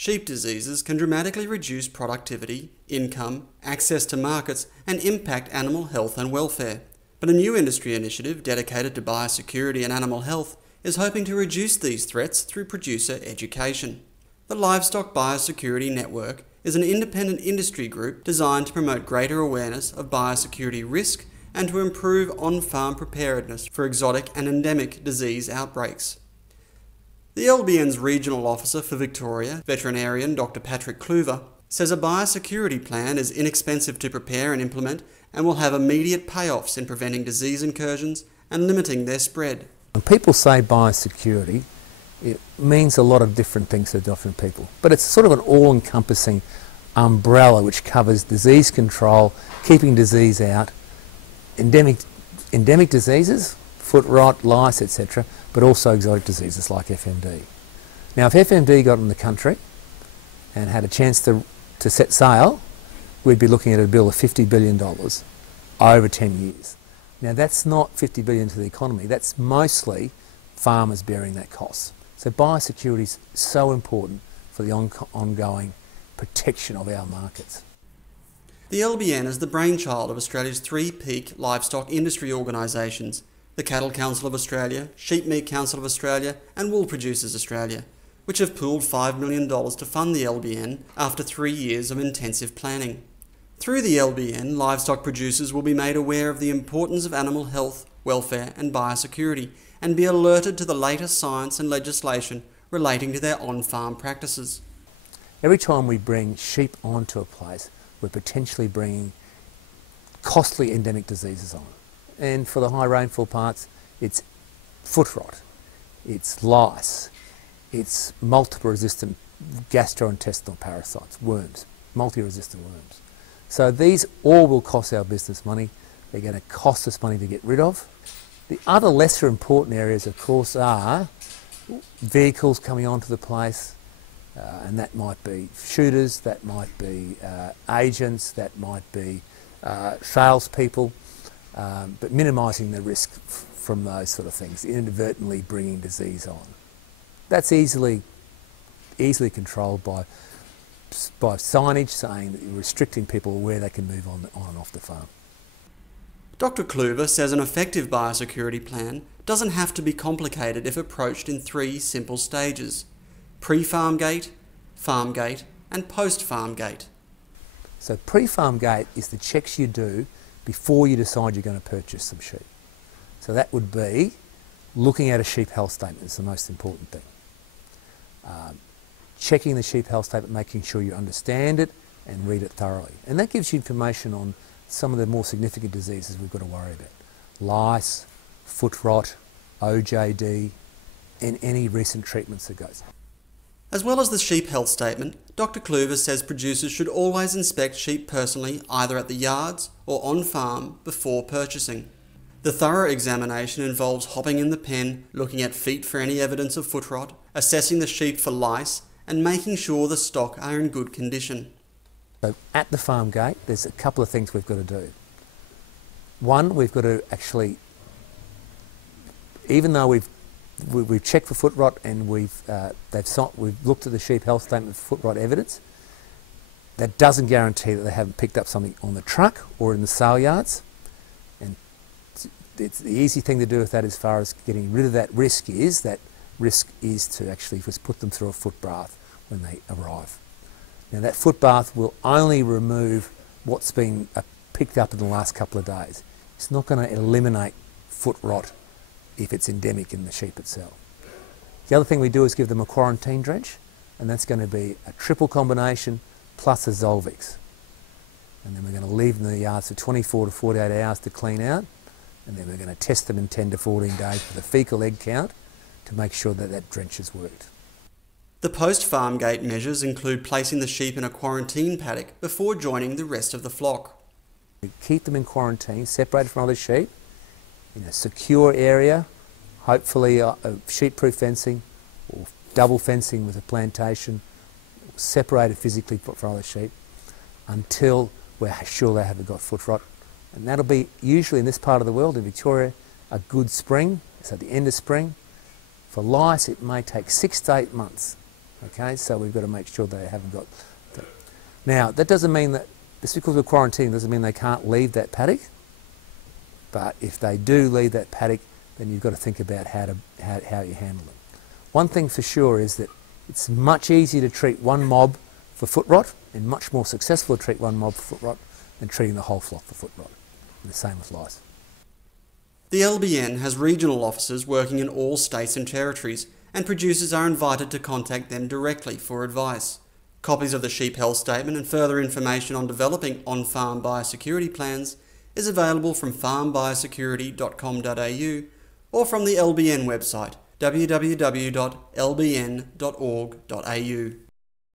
Sheep diseases can dramatically reduce productivity, income, access to markets, and impact animal health and welfare. But a new industry initiative dedicated to biosecurity and animal health is hoping to reduce these threats through producer education. The Livestock Biosecurity Network is an independent industry group designed to promote greater awareness of biosecurity risk and to improve on-farm preparedness for exotic and endemic disease outbreaks. The LBN's Regional Officer for Victoria, veterinarian Dr. Patrick Kluver, says a biosecurity plan is inexpensive to prepare and implement and will have immediate payoffs in preventing disease incursions and limiting their spread. When people say biosecurity, it means a lot of different things to different people, but it's sort of an all-encompassing umbrella which covers disease control, keeping disease out, endemic diseases, foot rot, lice, etc., but also exotic diseases like FMD. Now, if FMD got in the country and had a chance to set sail, we'd be looking at a bill of $50 billion over 10 years. Now, that's not $50 billion to the economy, that's mostly farmers bearing that cost. So biosecurity is so important for the ongoing protection of our markets. The LBN is the brainchild of Australia's three peak livestock industry organisations, the Cattle Council of Australia, Sheep Meat Council of Australia and Wool Producers Australia, which have pooled $5 million to fund the LBN after 3 years of intensive planning. Through the LBN, livestock producers will be made aware of the importance of animal health, welfare and biosecurity and be alerted to the latest science and legislation relating to their on-farm practices. Every time we bring sheep onto a place, we're potentially bringing costly endemic diseases on. And for the high rainfall parts, it's foot rot, it's lice, it's multiple resistant gastrointestinal parasites, worms, multi-resistant worms. So these all will cost our business money. They're going to cost us money to get rid of. The other lesser important areas, of course, are vehicles coming onto the place, and that might be shooters, that might be agents, that might be salespeople, but minimising the risk from those sort of things, inadvertently bringing disease on. That's easily controlled by signage saying that you're restricting people where they can move on and off the farm. Dr. Kluver says an effective biosecurity plan doesn't have to be complicated if approached in 3 simple stages: pre-farm gate, farm gate and post-farm gate. So pre-farm gate is the checks you do before you decide you're going to purchase some sheep. So that would be looking at a sheep health statement is the most important thing. Checking the sheep health statement, making sure you understand it and read it thoroughly. And that gives you information on some of the more significant diseases we've got to worry about. Lice, foot rot, OJD, and any recent treatments that goes. As well as the sheep health statement, Dr. Kluver says producers should always inspect sheep personally either at the yards or on farm before purchasing. The thorough examination involves hopping in the pen, looking at feet for any evidence of foot rot, assessing the sheep for lice, and making sure the stock are in good condition. So at the farm gate, there's a couple of things we've got to do. One, we've got to actually, even though we've checked for foot rot and we've looked at the sheep health statement for foot rot evidence, that doesn't guarantee that they haven't picked up something on the truck or in the sale yards. And it's the easy thing to do with that as far as getting rid of that risk is to actually just put them through a foot bath when they arrive. Now that foot bath will only remove what's been picked up in the last couple of days. It's not going to eliminate foot rot if it's endemic in the sheep itself. The other thing we do is give them a quarantine drench, and that's going to be a triple combination plus a Zolvix. And then we're going to leave them in the yards for 24 to 48 hours to clean out, and then we're going to test them in 10 to 14 days for the fecal egg count to make sure that that drench has worked. The post-farm gate measures include placing the sheep in a quarantine paddock before joining the rest of the flock. We keep them in quarantine, separated from other sheep, in a secure area, hopefully a sheep-proof fencing or double fencing with a plantation, separated physically from other sheep until we're sure they haven't got foot rot. And that'll be usually in this part of the world, in Victoria, a good spring, so at the end of spring. For lice, it may take 6 to 8 months Okay, so we've got to make sure they haven't got that. Now, that doesn't mean that, just because we're quarantining doesn't mean they can't leave that paddock, but if they do leave that paddock, then you've got to think about how you handle them. One thing for sure is that it's much easier to treat one mob for foot rot, and much more successful to treat one mob for foot rot than treating the whole flock for foot rot. And the same with lice. The LBN has regional offices working in all states and territories, and producers are invited to contact them directly for advice. Copies of the Sheep Health Statement and further information on developing on-farm biosecurity plans is available from farmbiosecurity.com.au or from the LBN website www.lbn.org.au.